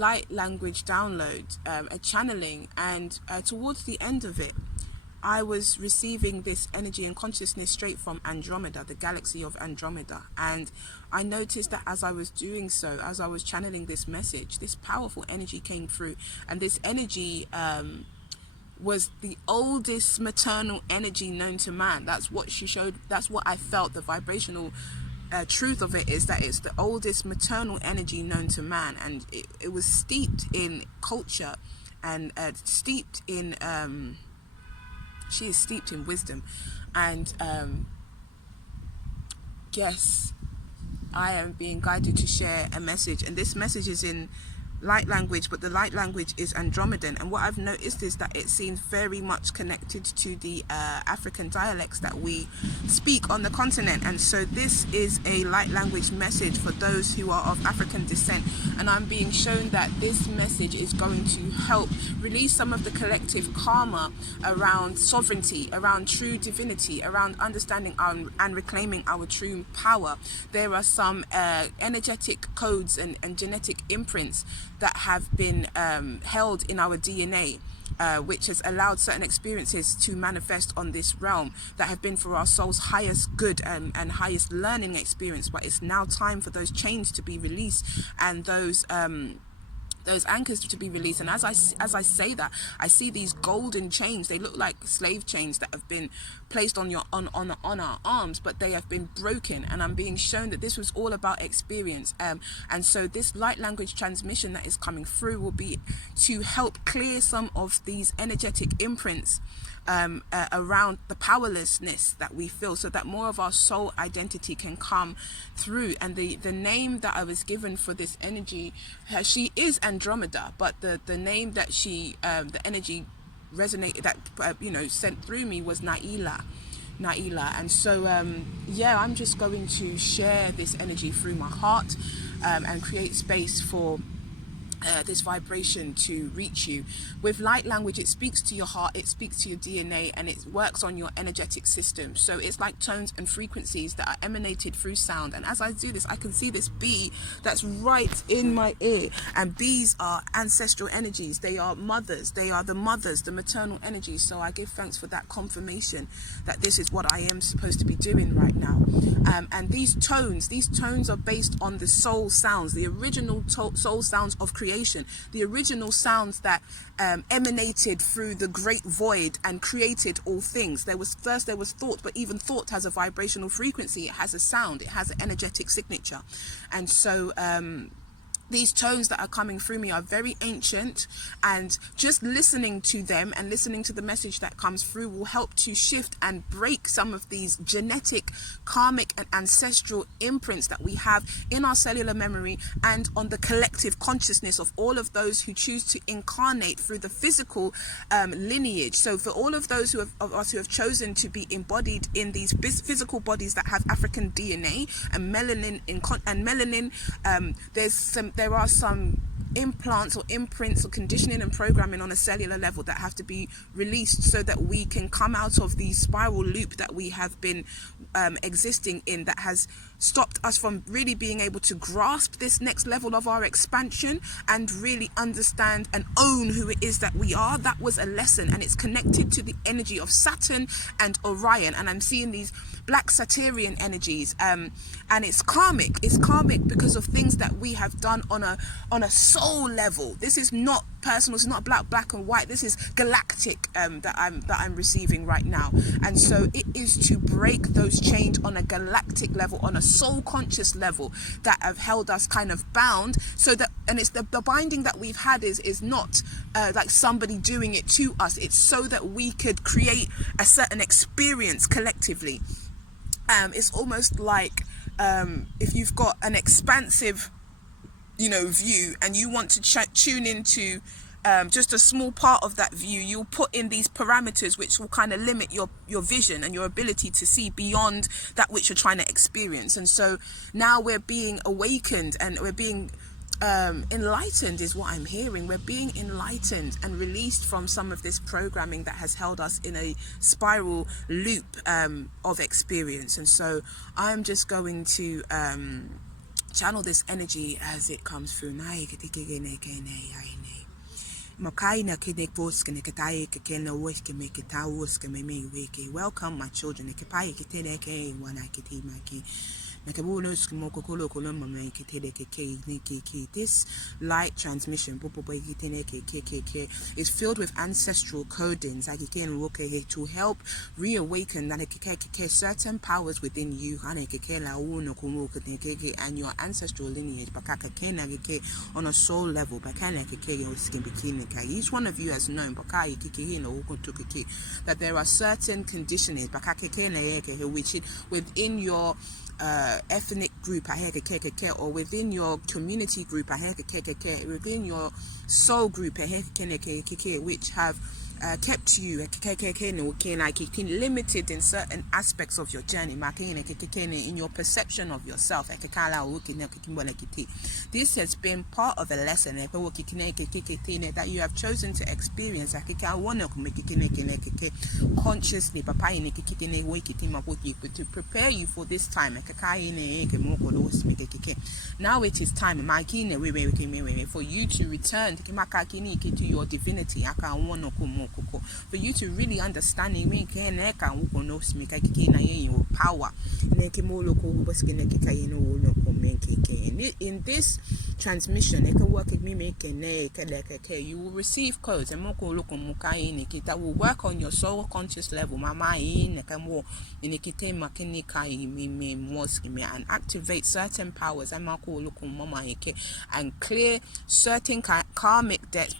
light language download, a channeling, and towards the end of it, I was receiving this energy and consciousness straight from Andromeda, the galaxy of Andromeda. And I noticed that as I was doing so, as I was channeling this message, this powerful energy came through. And this energy was the oldest maternal energy known to man. That's what she showed. That's what I felt. The vibrational truth of it is that it's the oldest maternal energy known to man. And it was steeped in culture and steeped in... she is steeped in wisdom. And yes, I am being guided to share a message, and this message is in light language, but the light language is Andromedan. And what I've noticed is that it seems very much connected to the African dialects that we speak on the continent. And so this is a light language message for those who are of African descent, and I'm being shown that this message is going to help release some of the collective karma around sovereignty, around true divinity, around understanding and reclaiming our true power. There are some energetic codes and genetic imprints that have been held in our DNA, which has allowed certain experiences to manifest on this realm that have been for our soul's highest good and highest learning experience. But it's now time for those chains to be released and those anchors to be released. And as I say that, I see these golden chains. They look like slave chains that have been placed on our arms, but they have been broken. And I'm being shown that this was all about experience. And so this light language transmission that is coming through will be to help clear some of these energetic imprints around the powerlessness that we feel, so that more of our soul identity can come through. And the name that I was given for this energy, she is Andromeda, but the name that the energy resonated, that sent through me, was Naila. And so yeah, I'm just going to share this energy through my heart and create space for this vibration to reach you. With light language, it speaks to your heart, it speaks to your DNA, and it works on your energetic system. So it's like tones and frequencies that are emanated through sound. And as I do this, I can see this bee that's right in my ear. And bees are ancestral energies. They are mothers. They are the maternal energies. So I give thanks for that confirmation that this is what I am supposed to be doing right now. And these tones are based on the soul sounds, the original soul sounds of creation, the original sounds that emanated through the great void and created all things. There was thought, but even thought has a vibrational frequency. It has a sound. It has an energetic signature. And so these tones that are coming through me are very ancient, and just listening to them and listening to the message that comes through will help to shift and break some of these genetic, karmic and ancestral imprints that we have in our cellular memory and on the collective consciousness of all of those who choose to incarnate through the physical lineage. So for all of those of us who have chosen to be embodied in these physical bodies that have African DNA and melanin, there are some implants or imprints or conditioning and programming on a cellular level that have to be released so that we can come out of the spiral loop that we have been existing in, that has stopped us from really being able to grasp this next level of our expansion and really understand and own who it is that we are. That was a lesson, and it's connected to the energy of Saturn and Orion. And I'm seeing these black Saturnian energies, and it's karmic. It's karmic because of things that we have done on a soul level. This is not personal. It's not black and white. This is galactic that I'm receiving right now. And so it is to break those chains on a galactic level, on a soul conscious level, that have held us kind of bound. So that, and it's the binding that we've had is not like somebody doing it to us. It's so that we could create a certain experience collectively. It's almost like if you've got an expansive view, and you want to tune into just a small part of that view, you'll put in these parameters which will kind of limit your vision and your ability to see beyond that which you're trying to experience. And so now we're being awakened, and we're being enlightened is what I'm hearing. We're being enlightened and released from some of this programming that has held us in a spiral loop of experience. And so I'm just going to channel this energy as it comes through. Welcome, my children. This light transmission is filled with ancestral codings to help reawaken certain powers within you and your ancestral lineage on a soul level. Each one of you has known that there are certain conditionings which within your ethnic group or within your community group within your soul group which have kept you limited in certain aspects of your journey in your perception of yourself. This has been part of a lesson that you have chosen to experience consciously to prepare you for this time. Now it is time for you to return to your divinity, for you to really understand your power. In this transmission, you will receive codes that will work on your soul conscious level and activate certain powers and clear certain karmic debts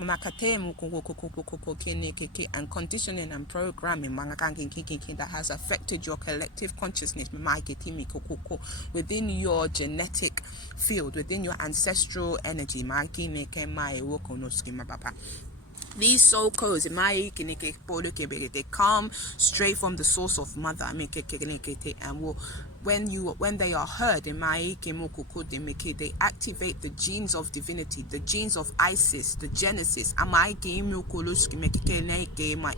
and conditioning and programming that has affected your collective consciousness within your genetic field, within your ancestral energy. These soul codes they come straight from the source of mother, and when they are heard, they activate the genes of divinity, the genes of Isis, the Genesis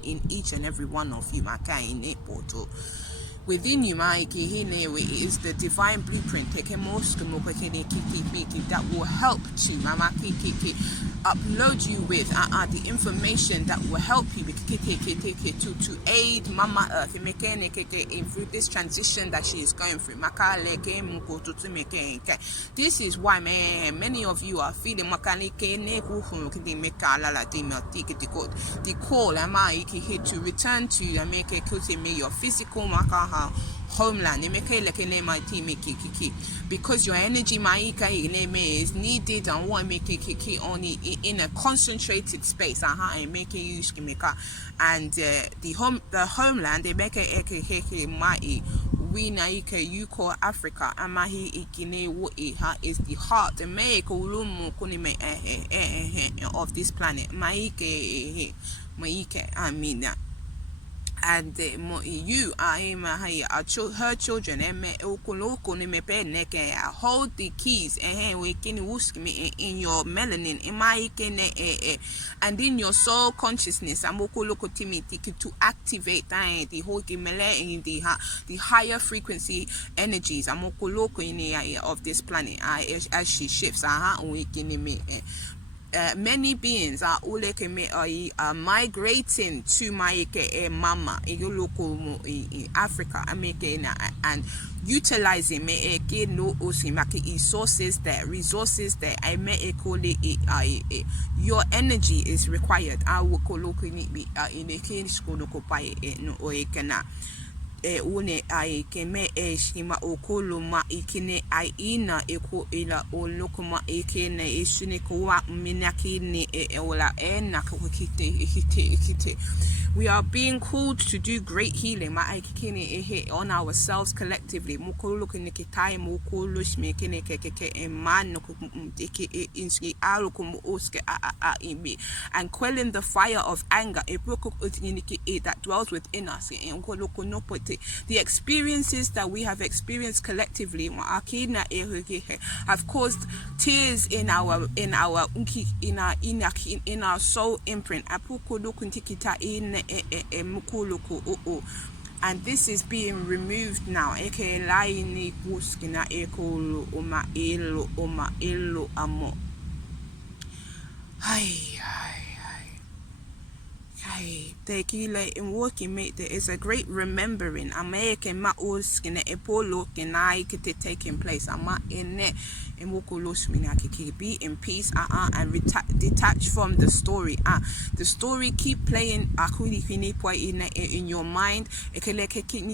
in each and every one of you. Within you, is the divine blueprint that will help to upload you with the information that will help you to aid Mama Earth through this transition that she is going through. This is why many of you are feeling the call to return to your physical homeland, because your energy is needed and only in a concentrated space and the homeland they make you call Africa is the heart of this planet. And you are her children hold the keys in your melanin and in your soul consciousness to activate the higher frequency energies of this planet as she shifts. Many beings are migrating to Mama Africa and utilizing resources there. Your energy is required. I will une ai ke me e shima okolo ma ikine ai ina eko ila olokoma ikene isune kwa minaki ni ola ena kite. We are being called to do great healing on ourselves collectively. And quelling the fire of anger that dwells within us. The experiences that we have experienced collectively have caused tears in our soul imprint. and this is being removed now. Eke laini kuskina ekolo oma elo oma elo amo. In walking, mate, there is a great remembering. American ma skin epolo kenai kite taking place. Ama in it in wokolosminaki be in peace and detach from the story. The story keep playing in your mind. It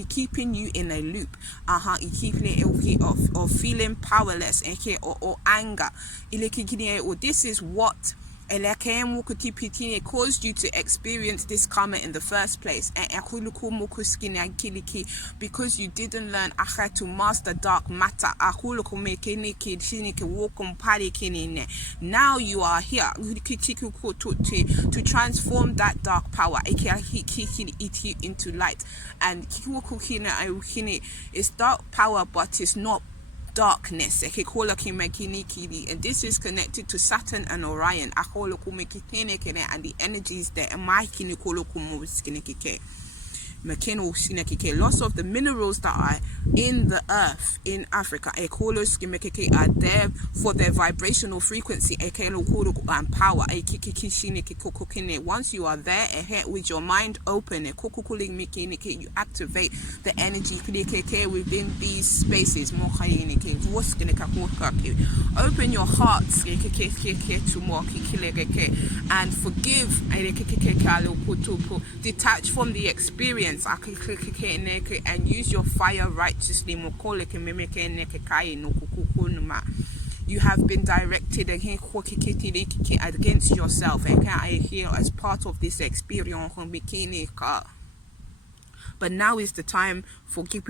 keeping you in a loop. It keeping of feeling powerless or anger. This is what it caused you to experience this karma in the first place, because you didn't learn to master dark matter. Now you are here to transform that dark power into light. And it's dark power, but it's not darkness, and this is connected to Saturn and Orion, and the energies there. Lots of the minerals that are in the earth in Africa are there for their vibrational frequency and power. Once you are there with your mind open, you activate the energy within these spaces. Open your hearts and forgive, detach from the experience, and use your fire righteously. You have been directed against yourself as part of this experience. But now is the time for you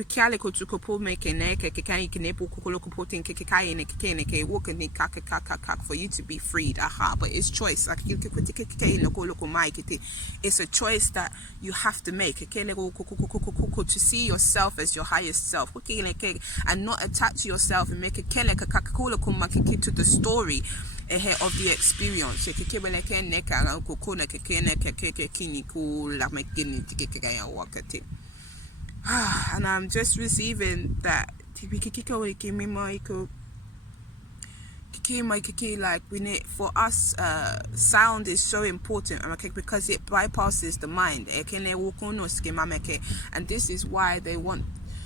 to be freed. But it's choice. It's a choice that you have to make to see yourself as your highest self and not attach yourself and make a to the story of the experience. And I'm just receiving that like we need, for us, sound is so important because it bypasses the mind, and this is why they want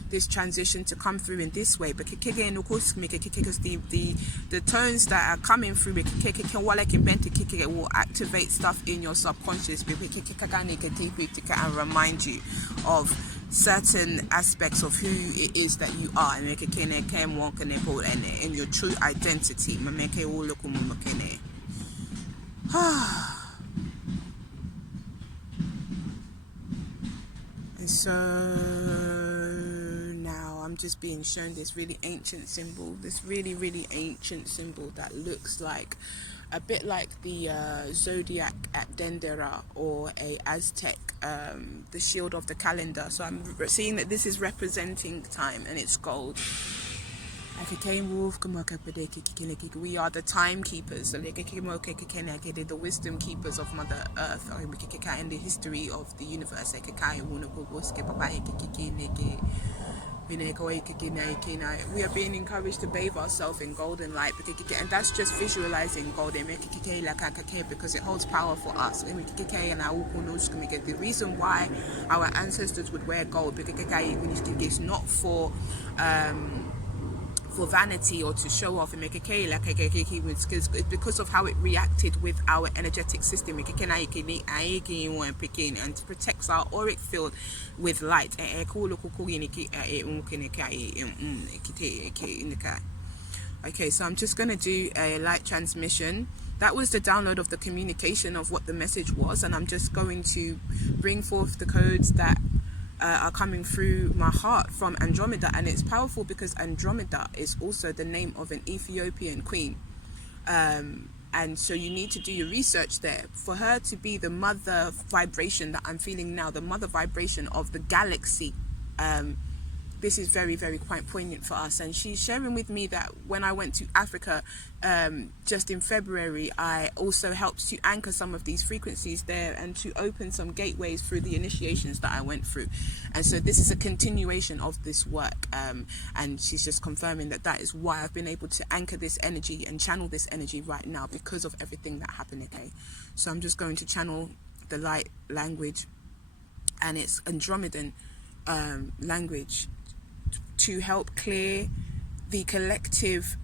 this transition to come through in this way. Because the tones that are coming through will activate stuff in your subconscious and remind you of certain aspects of who it is that you are and your true identity. And so now I'm just being shown this really ancient symbol, that looks like a bit like the zodiac at Dendera or a Aztec, the shield of the calendar. So I'm seeing that this is representing time and it's gold. We are the timekeepers, the wisdom keepers of Mother Earth, and the history of the universe. We are being encouraged to bathe ourselves in golden light, and that's just visualizing gold because it holds power for us. The reason why our ancestors would wear gold is not for vanity or to show off and make a it's because of how it reacted with our energetic system and protects our auric field with light. Okay, so I'm just going to do a light transmission. That was the download of the communication of what the message was, and I'm just going to bring forth the codes that are coming through my heart from Andromeda. And it's powerful because Andromeda is also the name of an Ethiopian queen, and so you need to do your research there. For her to be the mother vibration that I'm feeling now, the mother vibration of the galaxy, this is very, very quite poignant for us. And she's sharing with me that when I went to Africa just in February, I also helped to anchor some of these frequencies there and to open some gateways through the initiations that I went through. And so this is a continuation of this work, and she's just confirming that that is why I've been able to anchor this energy and channel this energy right now, because of everything that happened. Okay, so I'm just going to channel the light language, and it's Andromedan language, to help clear the collective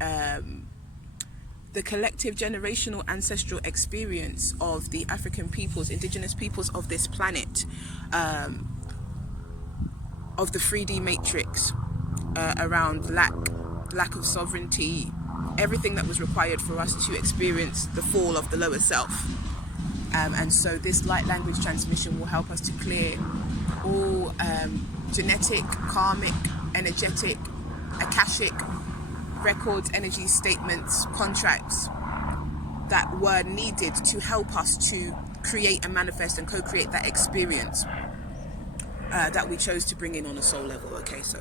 generational ancestral experience of the African peoples, indigenous peoples of this planet, of the 3D matrix, around lack of sovereignty, everything that was required for us to experience the fall of the lower self. And so this light language transmission will help us to clear all genetic, karmic, energetic, akashic records, energy statements, contracts that were needed to help us to create and manifest and co-create that experience that we chose to bring in on a soul level. Okay, so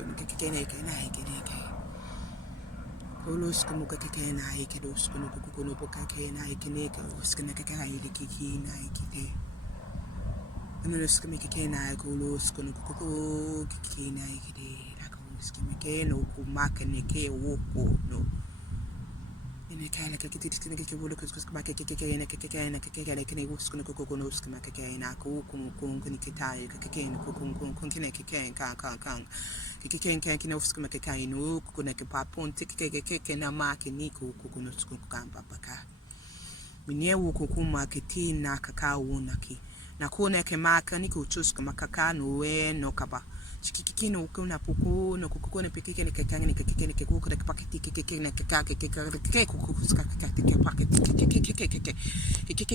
nakuna ke maka ni kuchuska makaka no e no kaba chikiki no kuna puku no kuku ne pekeke ne kakanga ne kakeke ne kuku ne paketi keke ne kakake keke kukuska kakati ke paketi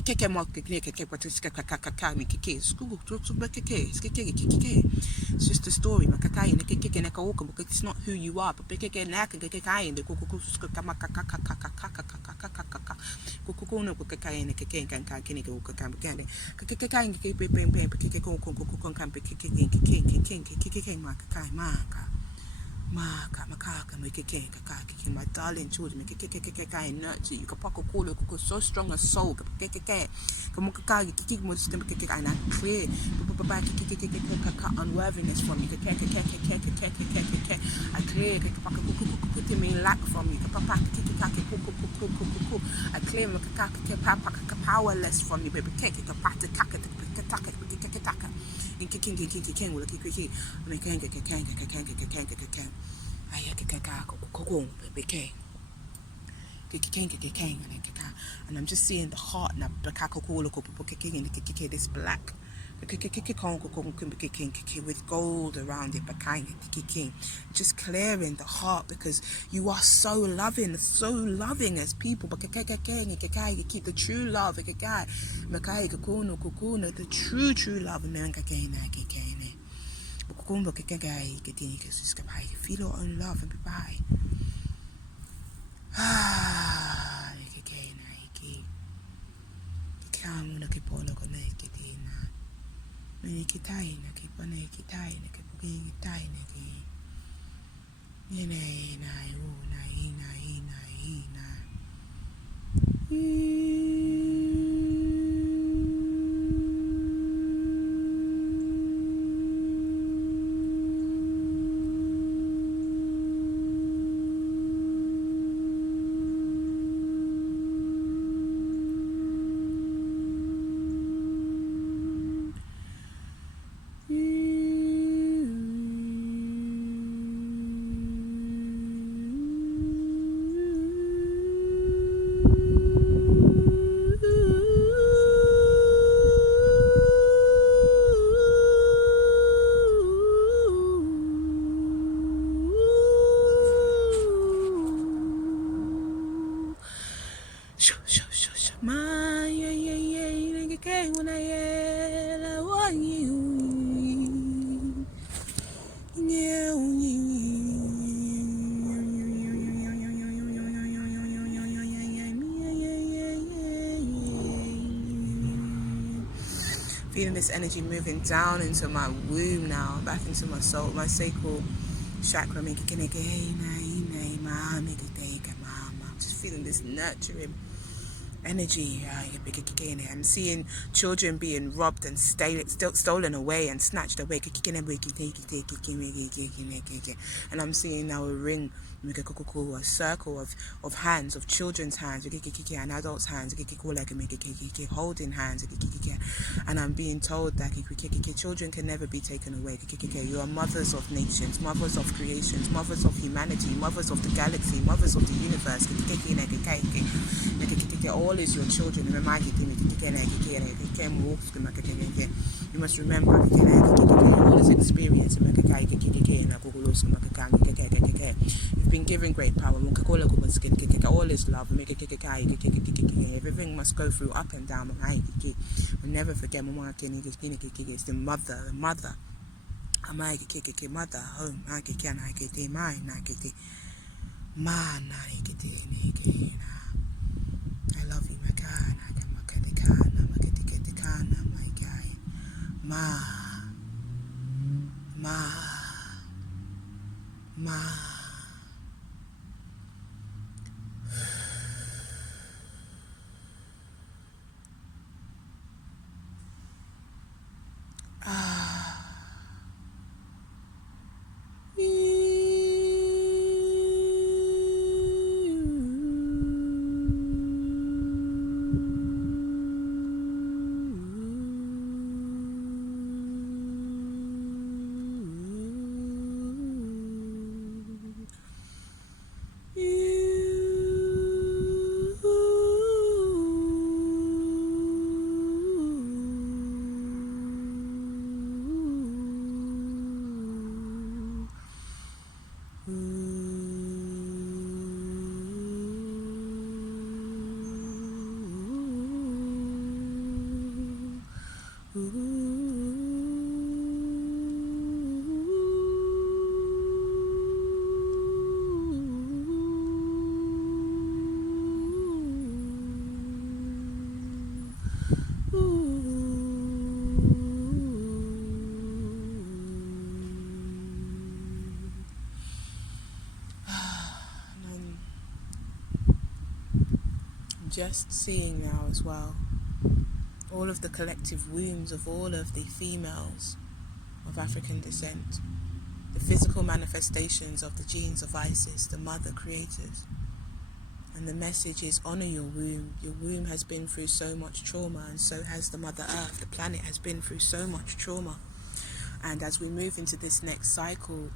keke mo keke patuska kakaka mi keke skugu tutsu keke keke. It's just a story makaka ne keke ne kauka, because it's not who you are, but keke ne kakaka ne kukuska kamakaka kuku no kakaka ne keke kakaka ne kuku kakaka kakaka my darling children, nurture you. So strong a soul. And I clear unworthiness from you. I clear lack from you. I clear powerless from you, baby. And I'm just seeing the heart now, this black with gold around it, just clearing the heart, because you are so loving as people. You keep the true love, the true love. Feel your own love and be by. Feeling this energy moving down into my womb now, back into my soul, my sacral chakra. Just feeling this nurturing energy. I'm seeing children being robbed and stolen away and snatched away. And I'm seeing now a ring, a circle of hands, of children's hands and adults' hands, holding hands. And I'm being told that children can never be taken away. You are mothers of nations, mothers of creations, mothers of humanity, mothers of the galaxy, mothers of the universe. All is your children. You must remember all is experience. You've been given great power. All is love. Everything must go through up and down. We'll never forget it's the mother. Mother, home. I love you, my God. Ma. Just seeing now as well all of the collective wombs of all of the females of African descent, the physical manifestations of the genes of Isis, the mother creators. And the message is honor your womb. Your womb has been through so much trauma, and so has the Mother Earth. The planet has been through so much trauma. And as we move into this next cycle,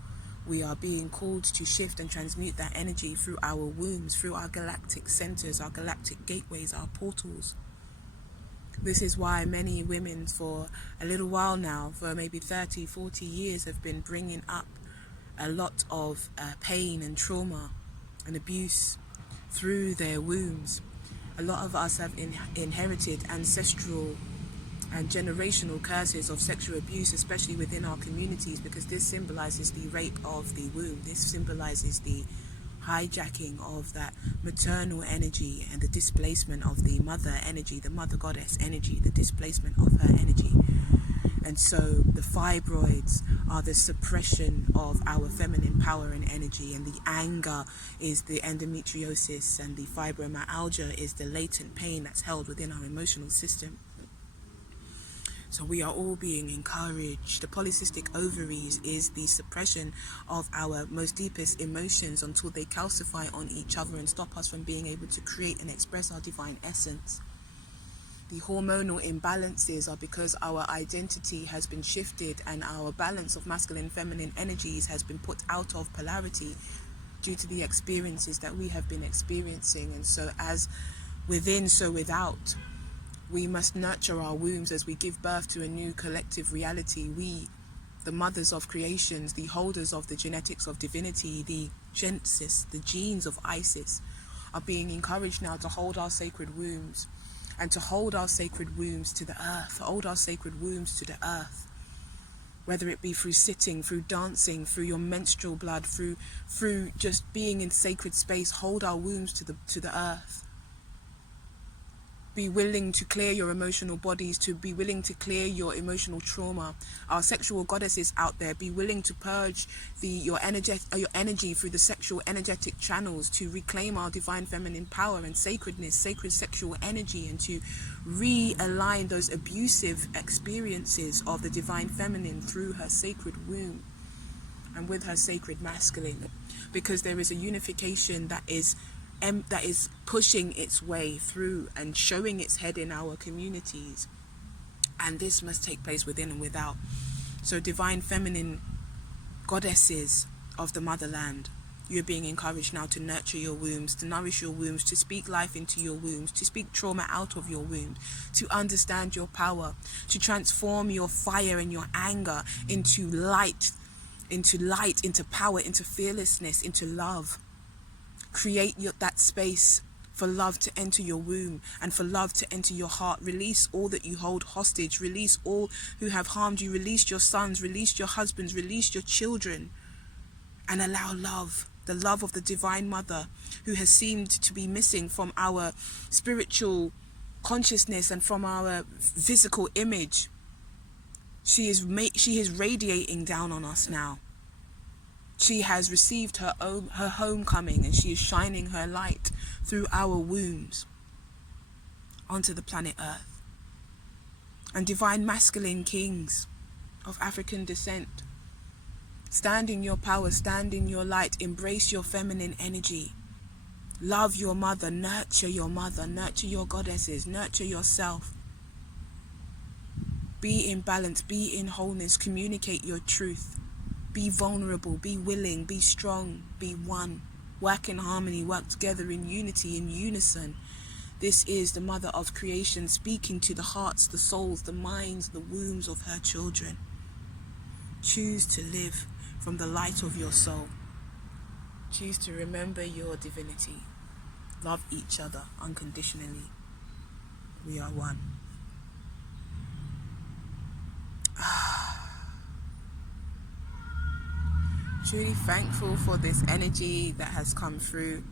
we are being called to shift and transmute that energy through our wombs, through our galactic centers, our galactic gateways, our portals. This is why many women for a little while now, for maybe 30, 40 years, have been bringing up a lot of pain and trauma and abuse through their wombs. A lot of us have inherited ancestral and generational curses of sexual abuse, especially within our communities, because this symbolizes the rape of the womb. This symbolizes the hijacking of that maternal energy and the displacement of the mother energy, the mother goddess energy, the displacement of her energy. And so the fibroids are the suppression of our feminine power and energy, and the anger is the endometriosis, and the fibromyalgia is the latent pain that's held within our emotional system. So we are all being encouraged. The polycystic ovaries is the suppression of our most deepest emotions until they calcify on each other and stop us from being able to create and express our divine essence. The hormonal imbalances are because our identity has been shifted and our balance of masculine and feminine energies has been put out of polarity due to the experiences that we have been experiencing. And so as within, so without. We must nurture our wombs as we give birth to a new collective reality. We, the mothers of creations, the holders of the genetics of divinity, the genesis, the genes of Isis, are being encouraged now to hold our sacred wombs, and to hold our sacred wombs to the earth, hold our sacred wombs to the earth. Whether it be through sitting, through dancing, through your menstrual blood, through just being in sacred space, hold our wombs to the earth. be willing to clear your emotional bodies, to be willing to clear your emotional trauma. Our sexual goddesses out there, be willing to purge your energy through the sexual energetic channels, to reclaim our divine feminine power and sacredness, sacred sexual energy, and to realign those abusive experiences of the divine feminine through her sacred womb and with her sacred masculine, because there is a unification that is pushing its way through and showing its head in our communities, and this must take place within and without. So divine feminine goddesses of the motherland, you're being encouraged now to nurture your wombs, to nourish your wombs, to speak life into your wombs, to speak trauma out of your wombs, to understand your power, to transform your fire and your anger into light, into power, into fearlessness, into love. Create that space for love to enter your womb and for love to enter your heart. Release all that you hold hostage. Release all who have harmed you. Release your sons, release your husbands, release your children, and allow love, the love of the divine mother, who has seemed to be missing from our spiritual consciousness and from our physical image. She is radiating down on us now. She has received her homecoming, and she is shining her light through our wombs onto the planet Earth. And divine masculine kings of African descent, stand in your power, stand in your light, embrace your feminine energy. Love your mother, nurture your goddesses, nurture yourself. Be in balance, be in wholeness, communicate your truth. Be vulnerable, be willing, be strong, be one. Work in harmony, work together in unity, in unison. This is the mother of creation speaking to the hearts, the souls, the minds, the wombs of her children. Choose to live from the light of your soul. Choose to remember your divinity. Love each other unconditionally. We are one. Truly thankful for this energy that has come through.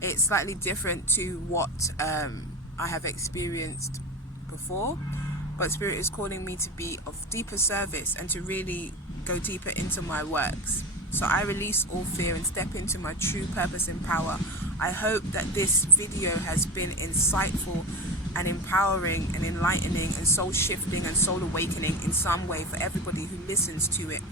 It's slightly different to what I have experienced before, but Spirit is calling me to be of deeper service and to really go deeper into my works. So I release all fear and step into my true purpose and power. I hope that this video has been insightful and empowering and enlightening and soul shifting and soul awakening in some way for everybody who listens to it.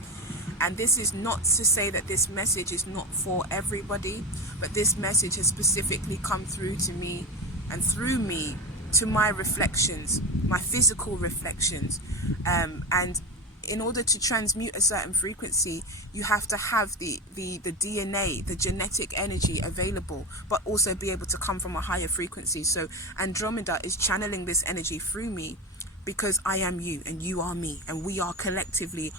And this is not to say that this message is not for everybody, but this message has specifically come through to me and through me to my reflections, my physical reflections. And in order to transmute a certain frequency, you have to have the DNA, the genetic energy available, but also be able to come from a higher frequency. So Andromeda is channeling this energy through me, because I am you and you are me, and we are collectively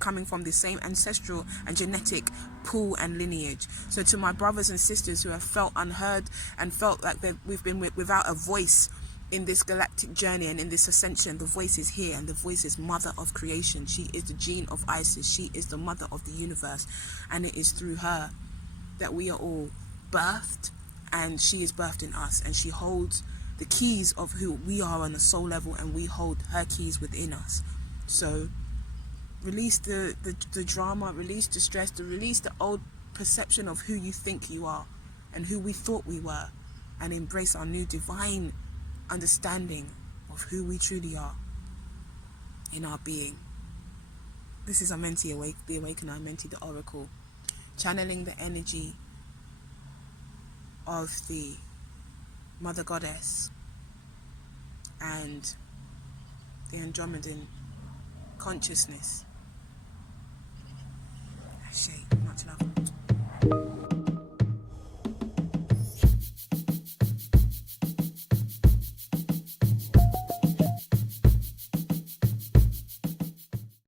coming from the same ancestral and genetic pool and lineage. So to my brothers and sisters who have felt unheard and felt like that we've been without a voice in this galactic journey and in this ascension, the voice is here, and the voice is mother of creation. She is the gene of Isis. She is the mother of the universe, and it is through her that we are all birthed, and she is birthed in us, and she holds the keys of who we are on a soul level, and we hold her keys within us. So release the drama, release the stress, release the old perception of who you think you are and who we thought we were, and embrace our new divine understanding of who we truly are in our being. This is Amenti the Awakener, Amenti the Oracle, channeling the energy of the Mother Goddess and the Andromedan consciousness. Ashe, much love.